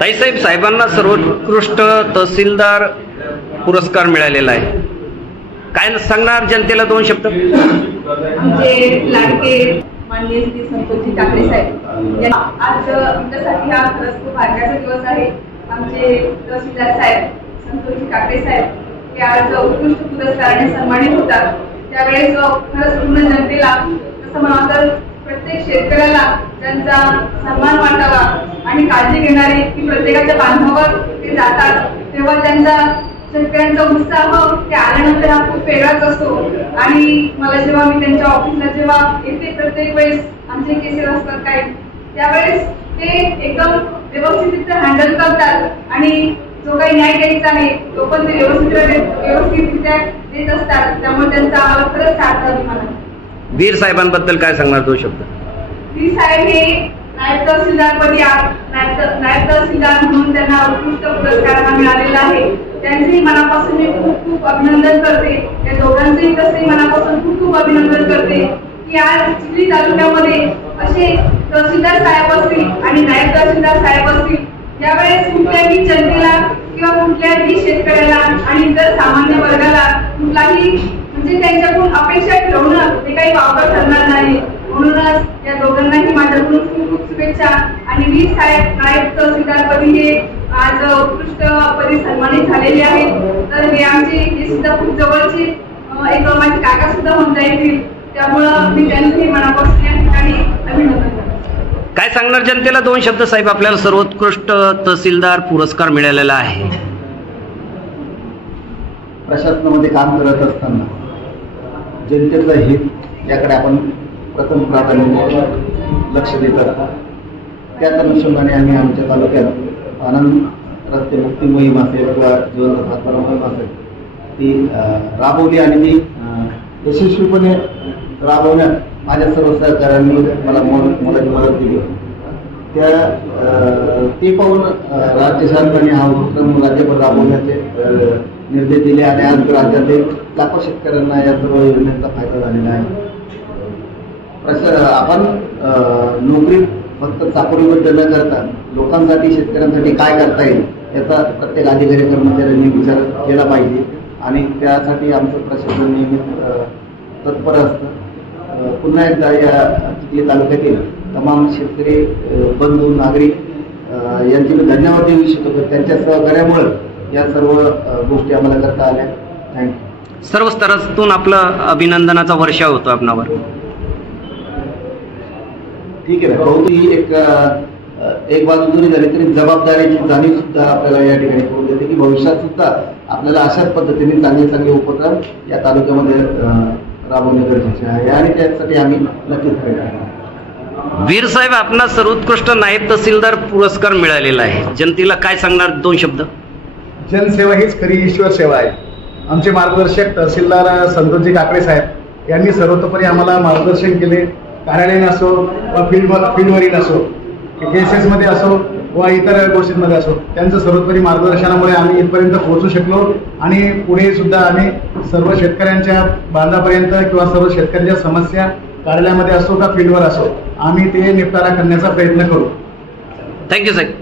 ताईसाहेब, साहेबांना सर्वोत्कृष्ट तहसीलदार पुरस्कार मिळालेला आहे, काय सांगणार जनतेला 2 शब्द? आमचे लाडके माननीय श्री संतोषजी काकडे साहेब, आज आमच्यासाठी हा खरंच खूप भाग्याचा दिवस आहे। आमचे तहसीलदार साहेब संतोषजी काकडे साहेब हे आज उत्कृष्ट पुरस्काराने सन्मानित होतात। त्यावेळेस खरंच पूर्ण जनतेला तसं म्हणावं तर प्रत्येक शेतकऱ्याला त्यांचा सन्मान वाटावा आणि काळजी घेणारे की प्रत्येकाच्या बांधावर ते जातात, तेव्हा त्यांचा शेतकऱ्यांचा उत्साह ते आल्यानंतर हा खूप वेगळाच असतो। आणि मला जेव्हा मी त्यांच्या ऑफिसला जेव्हा येते, प्रत्येक वेळेस आमचे केसेस असतात काही, त्यावेळेस ते एकदम व्यवस्थितरित्या हँडल करतात आणि जो काही न्याय द्यायचा आहे तो पण ते व्यवस्थितरित्या देत असतात। त्यामुळे त्यांचा आम्हाला खरंच सार्थ अभिमान आहे। वीर साहेबांबद्दल काय सांगणार 2 शब्द? वीर साहेब हे नायब तहसीलदारपदी नायब तहसीलदार म्हणून त्यांना उत्कृष्ट पुरस्कार हा मिळालेला आहे। त्यांचेही मनापासून मी खूप खूप अभिनंदन करते। त्या दोघांचेही तसेही मनापासून खूप खूप अभिनंदन करते की आज चिखली तालुक्यामध्ये असे तहसीलदार साहेब असतील आणि नायब तहसीलदार साहेब असतील, त्यावेळेस कुठल्याही जनतेला किंवा कुठल्याही शेतकऱ्याला आणि इतर सामान्य वर्गाला कुठलाही म्हणजे त्यांच्याकडून अपेक्षा ठेवणं हे काही वापर करणार नाही। म्हणूनच या दोघांनाही माझ्याकडून खूप खूप शुभेच्छा। आणि वीर साहेब नायब तहसीलदारपदी हे आज उत्कृष्ट पदी सन्मानित झालेले आहेत। तर हे आमचे हे सुद्धा खूप जवळचे एक माझे काका सुद्धा म्हणता येतील, त्यामुळं मी त्यांचे मनापासून या ठिकाणी अभिनंदन करते। काय सांगणार जनतेला 2 शब्द साहेब? आपल्याला सर्वोत्कृष्ट तहसीलदार पुरस्कार मिळालेला आहे। प्रशासनामध्ये काम करत असताना जनतेचं हित याकडे आपण प्रथम प्राधान्य लक्ष देत असतो। त्याच अनुषंगाने आम्ही आमच्या तालुक्यात आनंद रस्ते मुक्ती मोहीम असेल किंवा जिवंत सातबारा मोहीम असेल ती राबवली आणि ती यशस्वीपणे राबवण्यात माझ्या सर्व सहकाऱ्यांनी मला मोलाची मदत दिली। ते पाहून राज्य शासनाने हा उपक्रम राज्यभर राबवण्याचे निर्देश दिले आणि आज राज्यातील लाखो शेतकऱ्यांना या सर्व योजनेचा फायदा झालेला आहे। आपण नोकरी फक्त चाकरीवर न करता लोकांसाठी शेतकऱ्यांसाठी काय करता येईल याचा प्रत्येक अधिकारी कर्मचाऱ्यांनी विचार केला पाहिजे आणि त्यासाठी आमचं प्रशासन नेहमीच तत्पर असतं। पुन्हा एकदा या चिखली तालुक्यातील तमाम शेतकरी बंधू नागरिक यांची मी धन्यवाद देऊ इच्छितो। त्यांच्या सहकार्यामुळे या सर्व गोष्टी आम्हाला करता आल्या। थँक्यू। सर्व स्तरातून आपलं अभिनंदनाचा वर्षाव होतो आपणावर। ठीक आहे ना, बहुत ही एक बाजू जरी झाली तरी जबाबदारीची जाणीव सुद्धा आपल्याला या ठिकाणी करून देते की भविष्यात सुद्धा आपल्याला अशाच पद्धतीने चांगले चांगले उपक्रम या तालुक्यामध्ये राबवणे गरजेचे आहे आणि त्यासाठी आम्ही नक्कीच प्रयत्न करू। वीर साहेब, आपणास सर्वोत्कृष्ट नायब तहसीलदार पुरस्कार मिळालेला आहे, जनतेला काय सांगणार 2 शब्द? जनसेवा हीच खरी ईश्वर सेवा आहे। आमचे मार्गदर्शक तहसीलदार संतोषजी काकडे साहेब यांनी सर्वतोपरी आम्हाला मार्गदर्शन केले। कार्यालयीन असो व फील्डवरील असो, केसेसमध्ये असो व इतर गोष्टींमध्ये असो, त्यांचं सर्वोपरी मार्गदर्शनामुळे आम्ही इथपर्यंत पोहोचू शकलो आणि पुढे सुद्धा आम्ही सर्व शेतकऱ्यांच्या बांधापर्यंत किंवा सर्व शेतकऱ्यांच्या समस्या कार्यालयामध्ये असो का फील्डवर असो आम्ही ते निपटारा करण्याचा प्रयत्न करू। थँक्यू साहेब।